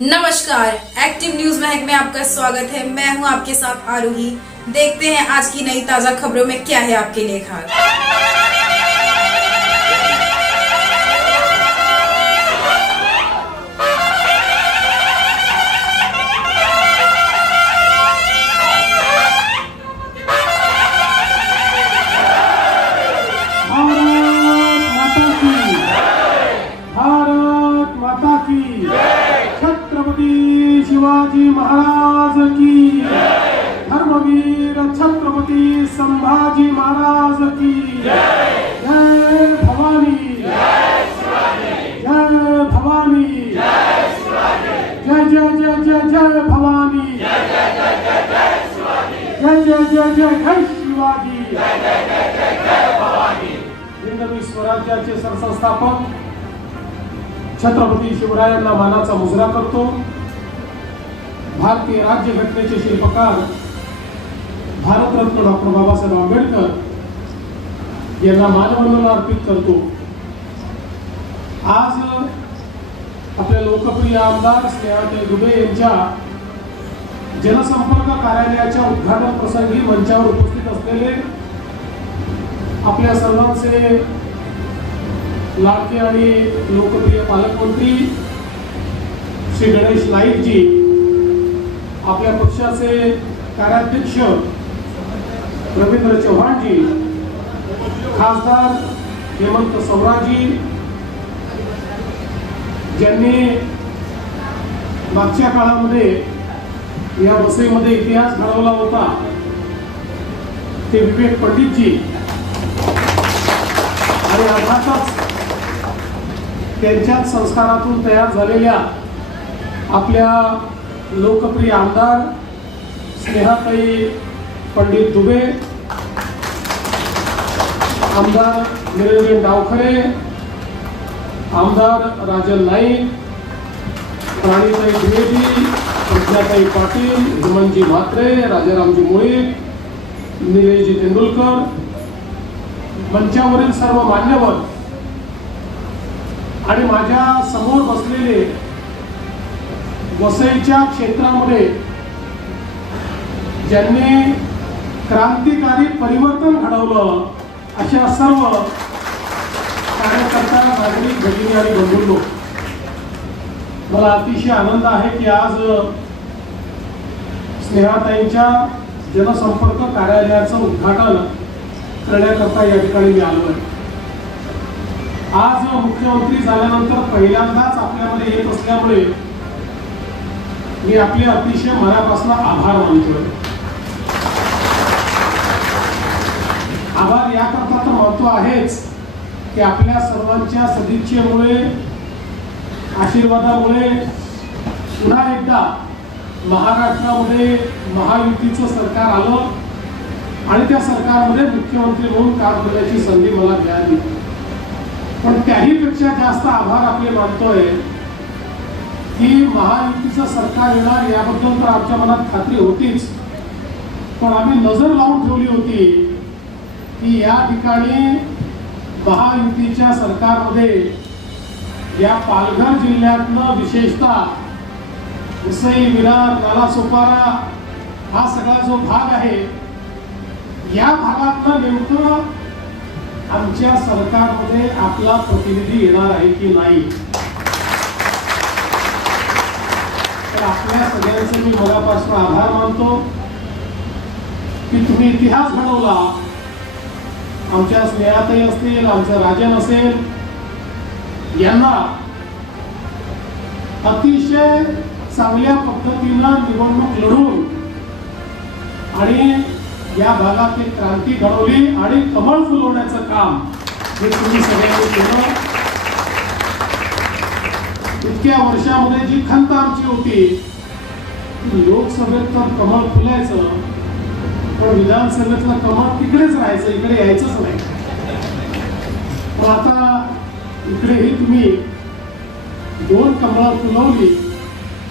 नमस्कार, active news Mahak में आपका स्वागत है। मैं हूं आपके साथ आरोही। देखते हैं आज की नई ताजा खबरों में क्या है आपके लिए खास। छत्रपती शिवाजी महाराज की धर्मवीर छत्रपती संभाजी महाराज की जय भवानी, जय भवानी, जय जय जय जय जय भवानी, जय जय जय जय जय शिवाजी। हिंदवी स्वराज्याचे सरसंस्थापक छत्रपती शिवरायांना मानाचा मुजरा करतो। भारतीय राज्यघटनेचे शिल्पकार भारतरत्न डॉक्टर बाबासाहेब आंबेडकर यांना मानवंदना अर्पित करतो। आज आपल्या लोकप्रिय आमदार स्नेहाताई दुबे यांच्या जनसंपर्क कार्यालयाच्या उद्घाटन प्रसंगी मंचावर उपस्थित असलेले आपल्या सर्वांचे लाडके आणि लोकप्रिय पालकमंत्री श्री गणेश नाईक जी, आपल्या पक्षाचे कार्याध्यक्ष रवींद्र चव्हाण जी, खासदार हेमंत सवराजी, ज्यांनी मागच्या काळामध्ये या वसईमध्ये इतिहास घडवला होता, ते विवेक पंडित जी, आणि अर्थातच त्यांच्याच संस्कारातून तयार झालेल्या आपल्या लोकप्रिय आमदार स्नेहाताई पंडित दुबे, आमदार निरंजन डावखरे, आमदार राजन नाईक, राणीताई द्विवेदी, प्रज्ञाताई पाटील, हेमंतजी म्हात्रे, राजारामजी मुळीक, निलेशजी तेंडुलकर, मंचावरील सर्व मान्यवर आणि माझ्या समोर बसलेले वसईच्या क्षेत्रामध्ये ज्यांनी क्रांतिकारी परिवर्तन घडवलं अशा सर्व कार्यकर्ता, नागरिक, भगिनी आणि बंधूंनो, मला अतिशय आनंद आहे की आज स्नेहाताईंच्या जनसंपर्क कार्यालयाचं उद्घाटन करण्याकरता या ठिकाणी मी आलो आहे। आज मुख्यमंत्री झाल्यानंतर पहिल्यांदाच आपल्यामध्ये येत असल्यामुळे मी आपले अतिशय मनापासून आभार मानतोय। आभार याकरता तर मानतो आहेच की आपल्या सर्वांच्या सदिच्छेमुळे, आशीर्वादामुळे पुन्हा एकदा महाराष्ट्रामध्ये महायुतीचं सरकार आलं आणि त्या सरकारमध्ये मुख्यमंत्री म्हणून काम करण्याची संधी मला मिळाली। पण त्याहीपेक्षा जास्त आभार आपले मानतोय की महायुतीचं सरकार येणार याबद्दल तर आमच्या मनात खात्री होतीच, पण आम्ही नजर लावून ठेवली होती की या ठिकाणी महायुतीच्या सरकारमध्ये या पालघर जिल्ह्यातनं विशेषतः वसई, विरार, नालासोपारा हा सगळा जो भाग आहे, या भागातनं नेमकं आमच्या सरकारमध्ये आपला प्रतिनिधी येणार आहे की नाही, तर आपल्या सगळ्यांचे मी मनापासून आभार मानतो की तुम्ही इतिहास घडवला। आमच्या स्नेहाताई असतील, आमचं राजन असेल, यांना अतिशय चांगल्या पद्धतीनं निवडणूक लढवून आणि या भागात एक क्रांती घडवली आणि कमळ फुलवण्याचं काम हे तुम्ही सगळ्यांनी केलं। इतक्या वर्षामध्ये जी खंत आमची होती, लोकसभेत तर कमळ फुलायचं, पण विधानसभेतलं कमळ तिकडेच राहायचं, इकडे यायचंच नाही। पण आता इकडेही तुम्ही दोन कमळं फुलवली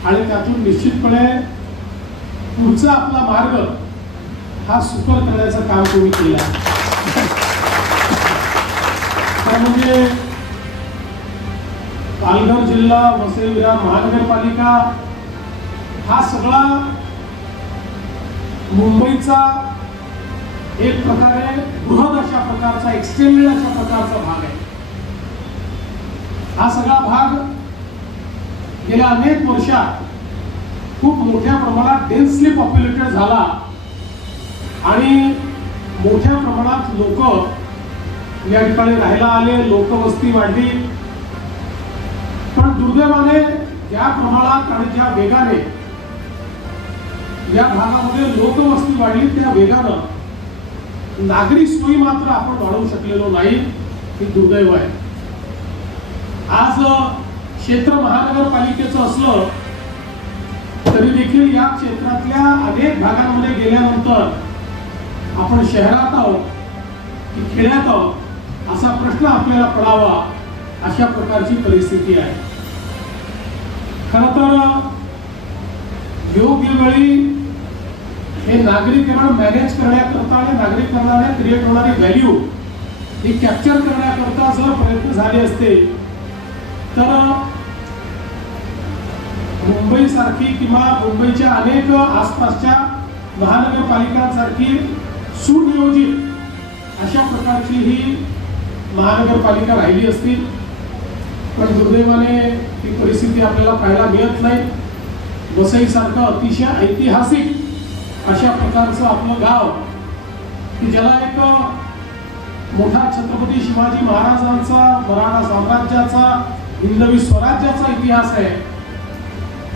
आणि त्यातून निश्चितपणे पुढचा आपला मार्ग हा सुकर करण्याचं काम तुम्ही केलं। म्हणजे पालघर जिल्हा, वसई विरार महानगरपालिका हा सगळा मुंबईचा एक प्रकारे बृहद अशा प्रकारचा, एक्सटेंडेड अशा प्रकारचा भाग आहे. हा सगळा भाग गेल्या अनेक वर्षात खूप मोठ्या प्रमाणात डेन्सली पॉप्युलेटेड झाला आणि मोठ्या प्रमाणात लोक या ठिकाणी राहायला आले, लोकवस्ती वाढली. पण दुर्दैवाने ज्या प्रमाणात आणि ज्या वेगाने या भागामध्ये लोकवस्ती वाढली, त्या वेगानं नागरिक सोयी मात्र आपण वाढवू शकलेलो नाही. हे दुर्दैव आहे. आज क्षेत्र महानगरपालिकेचं असलं तरी देखील या क्षेत्रातल्या अनेक भागांमध्ये गेल्यानंतर आपण शहरात आहोत की खेड्यात आहोत असा प्रश्न आपल्याला पडावा, अशा प्रकारची परिस्थिती आहे. खरं तर योग्य वेळी हे नागरीकरण मॅनेज करण्याकरता आणि नागरिकांना क्रिएट होणारी व्हॅल्यू ही कॅप्चर करण्याकरता जर प्रयत्न झाले असते तर मुंबई सारखी किंवा मुंबईच्या अनेक आसपासच्या महानगरपालिकांसारखी सुनियोजित अशा प्रकारची ही महानगरपालिका राहिली असती. पण दुर्दैवाने ही परिस्थिती आपल्याला पाहायला मिळत नाही. वसई सारखं अतिशय ऐतिहासिक अशा प्रकारचं आपलं गाव की ज्याला एक मोठा छत्रपती शिवाजी महाराजांचा, मराठा साम्राज्याचा, हिंदवी स्वराज्याचा इतिहास आहे.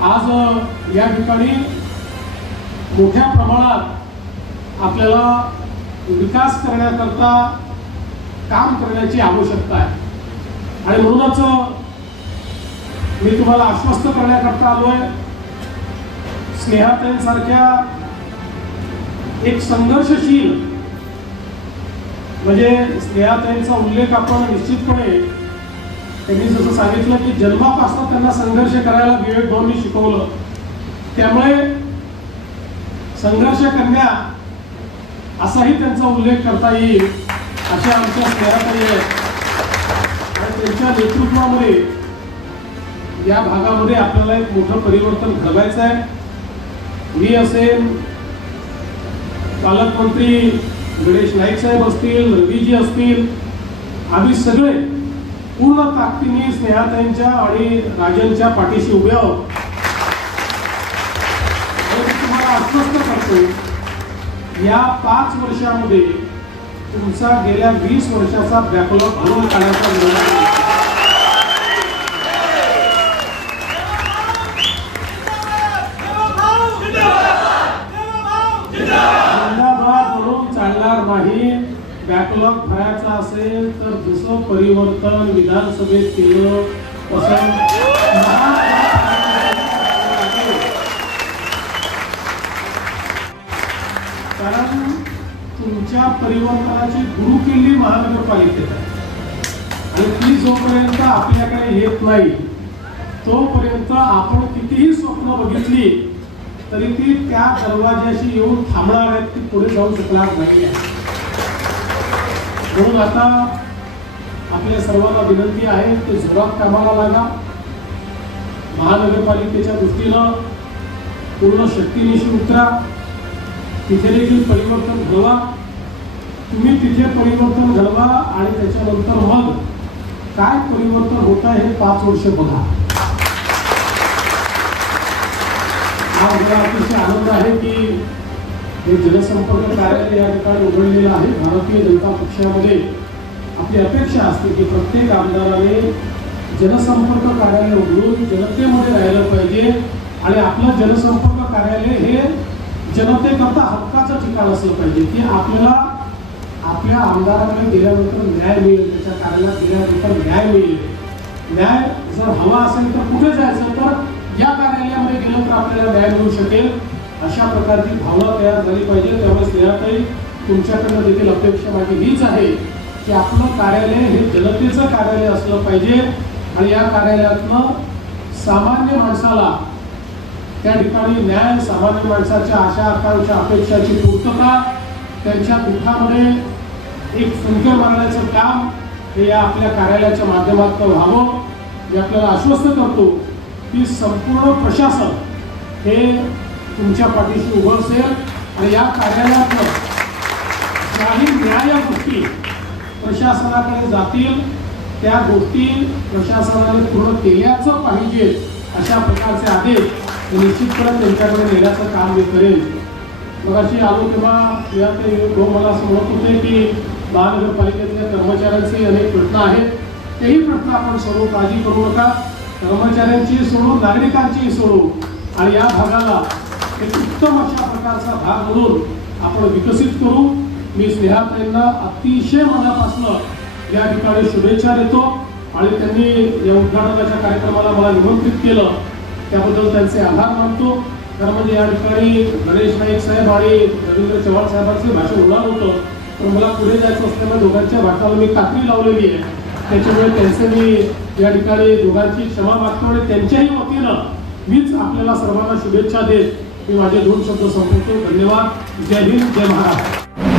आज या ठिकाणी मोठ्या प्रमाणात आपल्याला विकास करण्याकरता काम करण्याची आवश्यकता आहे. आणि म्हणूनच मी तुम्हाला आश्वस्त करण्याकरता आलोय. स्नेहाताईंसारख्या एक संघर्षशील, म्हणजे स्नेहाताईंचा उल्लेख आपण निश्चितपणे, त्यांनी जसं सांगितलं की जन्मापासून त्यांना संघर्ष करायला विवेक भाऊंनी शिकवलं, त्यामुळे संघर्ष कन्या असाही त्यांचा उल्लेख करता येईल अशा आमच्या स्नेहाताई आहेत. आणि त्यांच्या नेतृत्वामध्ये या भागामध्ये आपल्याला एक मोठं परिवर्तन घडवायचं आहे. मी असेल, पालकमंत्री गणेश नाईक साहेब असतील, रवीजी असतील, आम्ही सगळे पूर्ण ताकदीने स्नेहाताईंच्या आणि राजनच्या पाठीशी उभे आहोत. तुम्हाला आश्वस्त करतो, या 5 वर्षामध्ये तुमचा गेल्या 20 वर्षाचा बॅकलॉग भरून काढायचा निर्णय चालणार नाही. बॅकलॉग भरायचा असेल तर जसं परिवर्तन विधानसभेत केलं तसं कारण तुमच्या परिवर्तनाची गुरुकिल्ली महानगरपालिकेत आहे आणि ती जोपर्यंत आपल्याकडे येत नाही तोपर्यंत आपण कितीही स्वप्न बघितली तरी ती त्या दरवाज्याशी येऊन थांबणार आहेत, ती पुढे जाऊ शकणार नाही. म्हणून आता आपल्या सर्वांना विनंती आहे की जोरात कामाला लागा. महानगरपालिकेच्या दृष्टीनं पूर्ण शक्तीनिशी उतरा. तिथे देखील परिवर्तन घडवा. तुम्ही तिथे परिवर्तन घडवा आणि त्याच्यानंतर मग काय परिवर्तन होत आहे हे 5 वर्ष बघा. आज मला अतिशय आनंद आहे की हे जनसंपर्क कार्यालय या ठिकाणी उघडलेलं आहे. भारतीय जनता पक्षामध्ये आपली अपेक्षा असते की प्रत्येक आमदाराने जनसंपर्क कार्यालय उघडून जनतेमध्ये राहिलं पाहिजे आणि आपलं जनसंपर्क कार्यालय हे जनतेकरता हक्काचं ठिकाण असलं पाहिजे की आपल्याला आपल्या आमदाराकडे गेल्यानंतर न्याय मिळेल, त्याच्या कार्यालयात गेल्यानंतर न्याय मिळेल. न्याय जर हवा असेल तर कुठे जायचं, तर या कार्यालयामध्ये गेलं तर आपल्याला न्याय मिळू शकेल. अशा प्रकारची भावना तयार झाली पाहिजे. त्यामुळे स्नेहाताई, तुमच्याकडनं देखील अपेक्षा माझी हीच आहे की आपलं कार्यालय हे जनतेचं कार्यालय असलं पाहिजे आणि या कार्यालयातनं सामान्य माणसाला त्या ठिकाणी न्याय, सामान्य माणसाच्या आशा आकांक्षा अपेक्षाची पूर्तता, त्यांच्या दुःखामध्ये एक फुंकर मारण्याचं काम हे या आपल्या कार्यालयाच्या माध्यमातून व्हावं. मी आपल्याला आश्वस्त करतो की संपूर्ण प्रशासन हे तुमच्या पाठीशी उभं असेल आणि या कार्यालयात काही न्याय गोष्टी प्रशासनाकडे जातील त्या गोष्टी प्रशासनाने पूर्ण केल्याचं पाहिजे अशा प्रकारचे आदेश निश्चितपणे त्यांच्याकडे नेण्याचं काम मी करेन. मगाशी आलो तेव्हा मला असं म्हणत होते की महानगरपालिकेतल्या कर्मचाऱ्यांचे अनेक प्रश्न आहेत, तेही प्रश्न आपण सोडू, काळजी करू नका. कर्मचाऱ्यांची सोडू, नागरिकांची सोडू आणि या भागाला एक उत्तम अशा प्रकारचा भाग म्हणून आपण विकसित करू. मी स्नेहाताईंना अतिशय मनापासून या ठिकाणी शुभेच्छा देतो आणि त्यांनी या उद्घाटनाच्या कार्यक्रमाला मला निमंत्रित केलं त्याबद्दल त्यांचे आभार मानतो. कारण म्हणजे या ठिकाणी गणेश नाईक साहेब आणि रवींद्र चव्हाण साहेबांचे भाषण होणार होतं, पण मला पुढे जायचं असल्यामुळे दोघांच्या भाषणाला मी कात्री लावलेली आहे. त्याच्यामुळे त्यांचे मी या ठिकाणी दोघांची क्षमा मागतो आणि त्यांच्याही वतीनं मीच आपल्याला सर्वांना शुभेच्छा देत मी माझे 2 शब्द संपवतो. धन्यवाद. जय हिंद, जय महाराष्ट्र.